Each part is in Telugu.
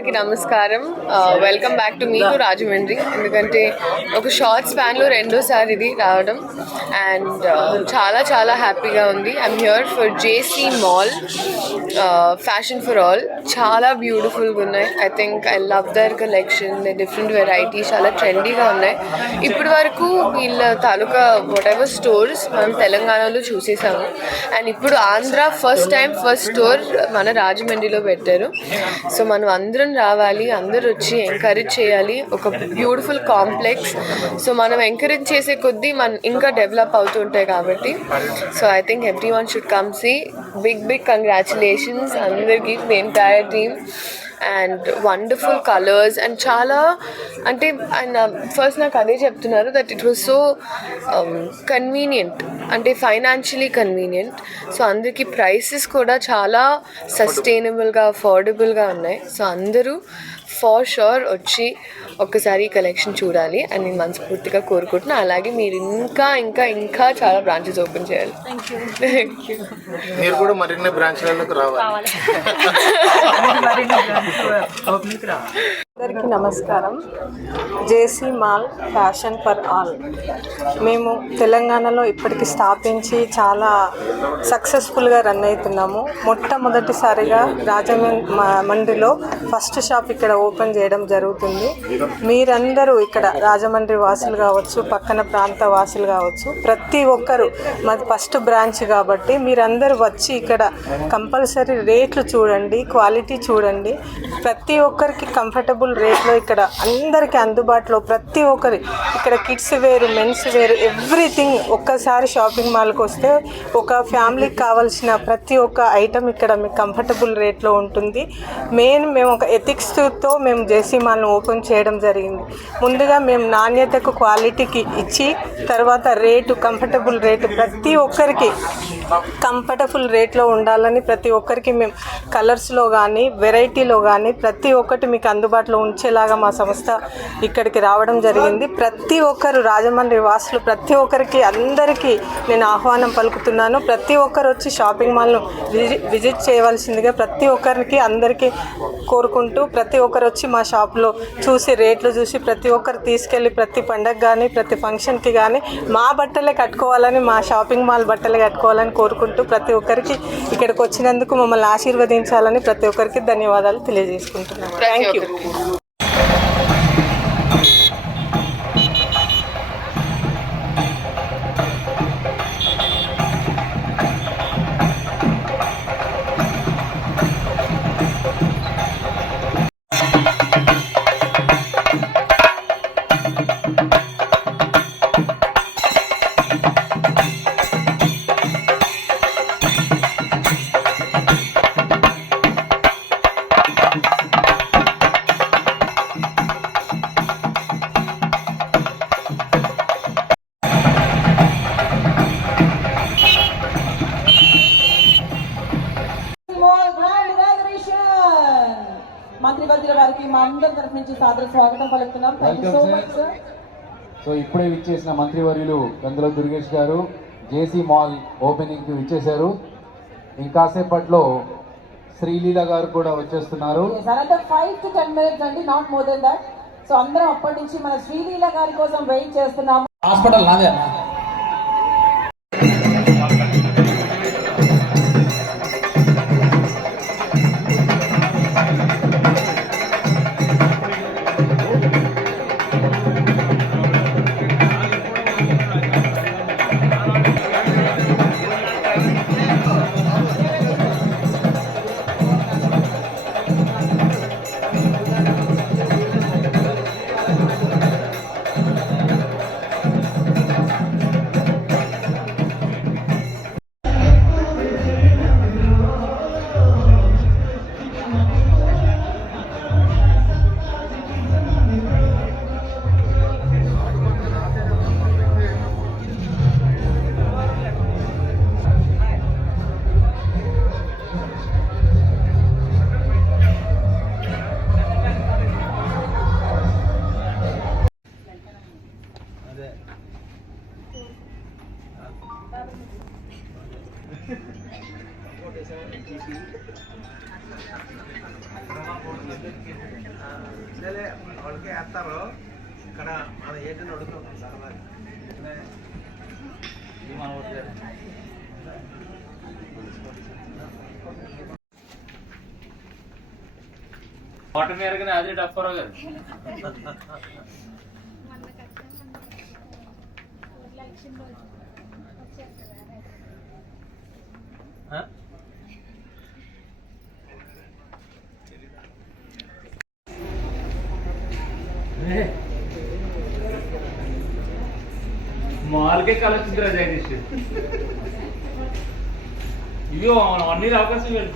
అందరికీ నమస్కారం. Welcome back to me to Rajahmundry. ఎందుకంటే ఒక షార్ట్ స్పాన్లో రెండోసారి ఇది రావడం అండ్ చాలా చాలా హ్యాపీగా ఉంది. I'm here for JC mall fashion for all. చాలా బ్యూటిఫుల్గా ఉన్నాయి. I think I love their collection. Different varieties చాలా ట్రెండీగా ఉన్నాయి. ఇప్పటి వరకు వీళ్ళ తాలూకా వాట్ ఎవర్ స్టోర్స్ మనం తెలంగాణలో చూసేసాము అండ్ ఇప్పుడు ఆంధ్ర ఫస్ట్ స్టోర్ మన రాజమండ్రిలో పెట్టారు. సో మనం అందరం రావాలి, అందరూ వచ్చి ఎంకరేజ్ చేయాలి. ఒక బ్యూటిఫుల్ కాంప్లెక్స్. సో మనం ఎంకరేజ్ చేసే కొద్దీ మనం ఇంకా డెవలప్ అవుతుంటాయి కాబట్టి so I think everyone should come see. Big congratulations అందరికీ, the entire team. And wonderful colours and చాలా అంటే ఆయన ఫస్ట్ నాకు అదే చెప్తున్నారు that it was so convenient, అంటే ఫైనాన్షియలీ కన్వీనియంట్. సో అందరికీ ప్రైసెస్ కూడా చాలా సస్టైనబుల్గా అఫోర్డబుల్గా ఉన్నాయి. సో అందరూ ఫర్ షూర్ వచ్చి ఒక్కసారి కలెక్షన్ చూడాలి అని నేను మనస్ఫూర్తిగా కోరుకుంటున్నాను. అలాగే మీరు ఇంకా చాలా బ్రాంచెస్ ఓపెన్ చేయాలి. మీరు కూడా మరిన్ని బ్రాంచ్లకు రావాలి. అందరికీ నమస్కారం. జేసీ మాల్ ఫ్యాషన్ ఫర్ ఆల్ మేము తెలంగాణలో ఇప్పటికి స్థాపించి చాలా సక్సెస్ఫుల్గా రన్ అవుతున్నాము. మొట్టమొదటిసారిగా రాజమండ్రిలో ఫస్ట్ షాప్ ఇక్కడ ఓపెన్ చేయడం జరుగుతుంది. మీరందరూ ఇక్కడ రాజమండ్రి వాసులు కావచ్చు, పక్కన ప్రాంత వాసులు కావచ్చు, ప్రతి ఒక్కరు మాది ఫస్ట్ బ్రాంచ్ కాబట్టి మీరందరూ వచ్చి ఇక్కడ కంపల్సరీ రేట్లు చూడండి, క్వాలిటీ చూడండి. ప్రతి ఒక్కరికి కంఫర్టబుల్ రేట్లో ఇక్కడ అందరికీ అందుబాటులో ప్రతి ఒక్కరి ఇక్కడ కిడ్స్ వేరు, మెన్స్ వేరు, ఎవ్రీథింగ్. ఒక్కసారి షాపింగ్ మాల్కి వస్తే ఒక ఫ్యామిలీకి కావాల్సిన ప్రతి ఒక్క ఐటమ్ ఇక్కడ మీకు కంఫర్టబుల్ రేట్లో ఉంటుంది. మేము ఒక ఎథిక్స్తో మేము జేసీ మాల్ను ఓపెన్ చేయడం జరిగింది. ముందుగా మేము నాణ్యతకు క్వాలిటీకి ఇచ్చి తర్వాత రేటు, కంఫర్టబుల్ రేటు ప్రతి ఒక్కరికి కంఫర్టబుల్ రేట్లో ఉండాలని ప్రతి ఒక్కరికి మేము కలర్స్లో కానీ వెరైటీలో కానీ ప్రతి ఒక్కటి మీకు అందుబాటులో ఉంచేలాగా మా సంస్థ ఇక్కడికి రావడం జరిగింది. ప్రతి ఒక్కరు రాజమండ్రి వాసులు ప్రతి ఒక్కరికి అందరికీ నేను ఆహ్వానం పలుకుతున్నాను. ప్రతి ఒక్కరు వచ్చి షాపింగ్ మాల్ను విజిట్ చేయవలసిందిగా ప్రతి ఒక్కరికి అందరికీ కోరుకుంటూ ప్రతి ఒక్కరు వచ్చి మా షాప్లో చూసి రేట్లు చూసి ప్రతి ఒక్కరు తీసుకెళ్ళి ప్రతి పండగ కానీ ప్రతి ఫంక్షన్కి కానీ మా బట్టలే కట్టుకోవాలని, మా షాపింగ్ మాల్ బట్టలే కట్టుకోవాలని కోరుకుంటూ ప్రతి ఒక్కరికి ఇక్కడికి వచ్చినందుకు మమ్మల్ని ఆశీర్వదించాలని ప్రతి ఒక్కరికి ధన్యవాదాలు తెలియజేసుకుంటున్నాను. Thank you. మంత్రివర్యుల వారికి మా అందరి తరఫు నుంచి సాదర స్వాగతం పలుకుతున్నాం. Thank you so much sir. So ఇప్పుడే విచ్చేసిన మంత్రివర్యులు గందుల దుర్గేష్ గారు జేసీ మాల్ ఓపెనింగ్కి విచ్చేశారు. ఇంకాసేపట్లో శ్రీలీల గారు కూడా వచ్చేస్తున్నారు. అంటే 5 to 10 minutes అండి, not more than that. So అందరం అప్పటి నుంచి మన శ్రీలీల గారి కోసం వెయిట్ చేస్తున్నాము. హాస్పిటల్ నాదే. వాళ్ళకి వేస్తారు ఇక్కడ మన ఏంటని అడుగుతున్నాం సార్ వాటర్ నేరగానే అదే డఫరో గారు మాల్కే కలొచ్చిందిరా జగదీష్ ఇవి అన్ని అవకాశం లేదు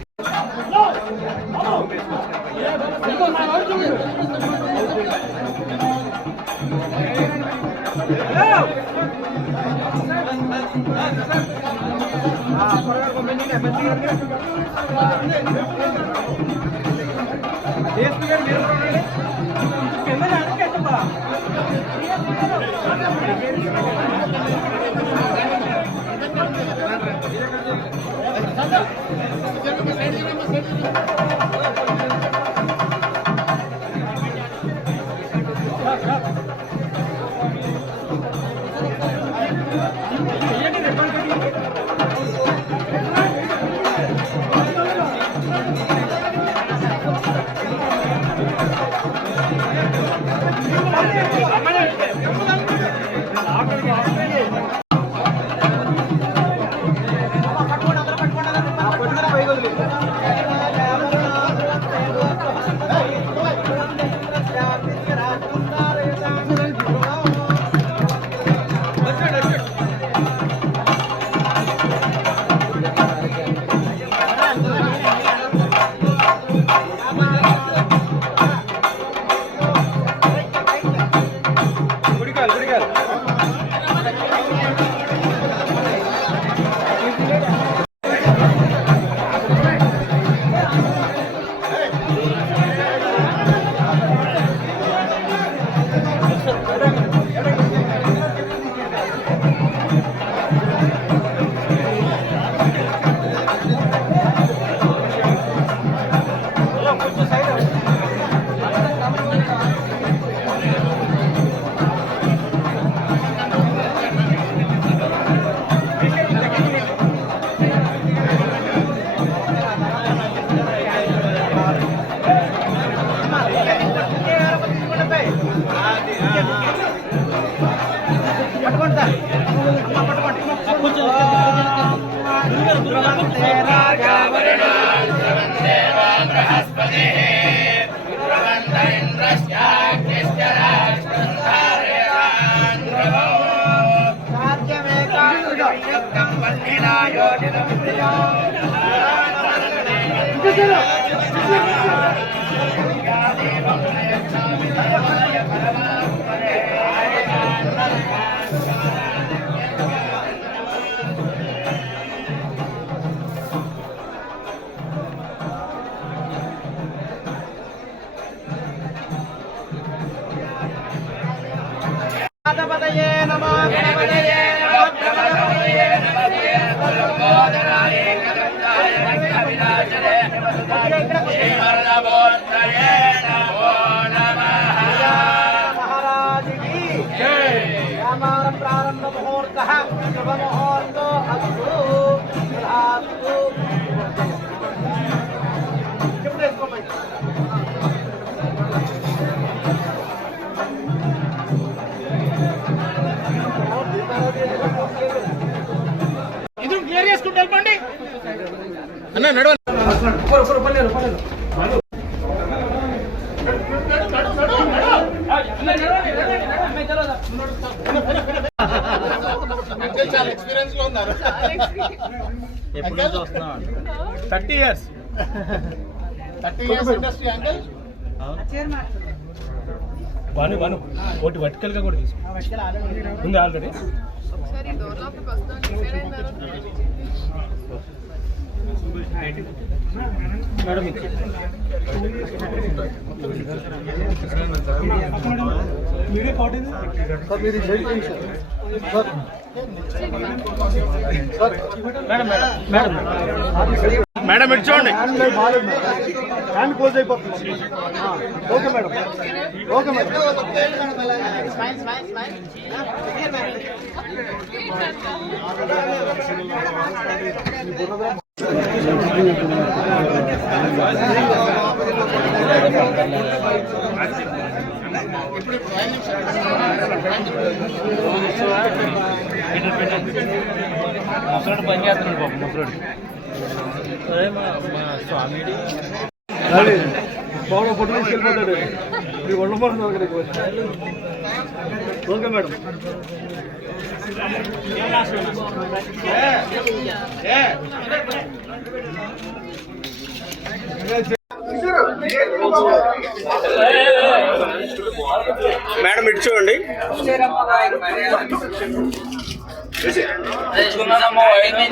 ప్రారంభ ముహూర్త శుభ ముహూర్తో అస్తు ఇది క్లియర్ చేసుకుంటే వెళ్ళండి అన్న నడవండి చాలా ఎక్స్పీరియన్స్ లో ఉన్నారు. ఎప్పుడు నుంచి వస్తున్నాం 30 years ఇండస్ట్రీ అంకల్ వను ఒకటి వర్టికల్ గా కూడా తీసుకో ఉంది ఆల్రెడీ ఒకసారి డోర్ లోపలికి వస్తాను డిసైడ్ అయిన తర్వాత మేడం మీడియా పార్టీ మేడం ఇటు చూడండి. హ్యాండ్ క్లోజ్ అయిపోతుంది. Okay madam, okay madam. ముసలుడు పని చేస్తున్నాడు బాబు ముసలుడు. బాగా ఫోటో తీసుకెళ్ళిపోతాడు. మీరు వండబోతుంది అక్కడికి. Okay madam. మేడం ఇటు చూడండి.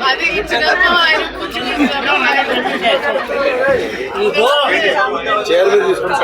అది ఇచ్చినమ్మా ఆయన కూర్చున్నామ్మా. చైర్ తీసుకుని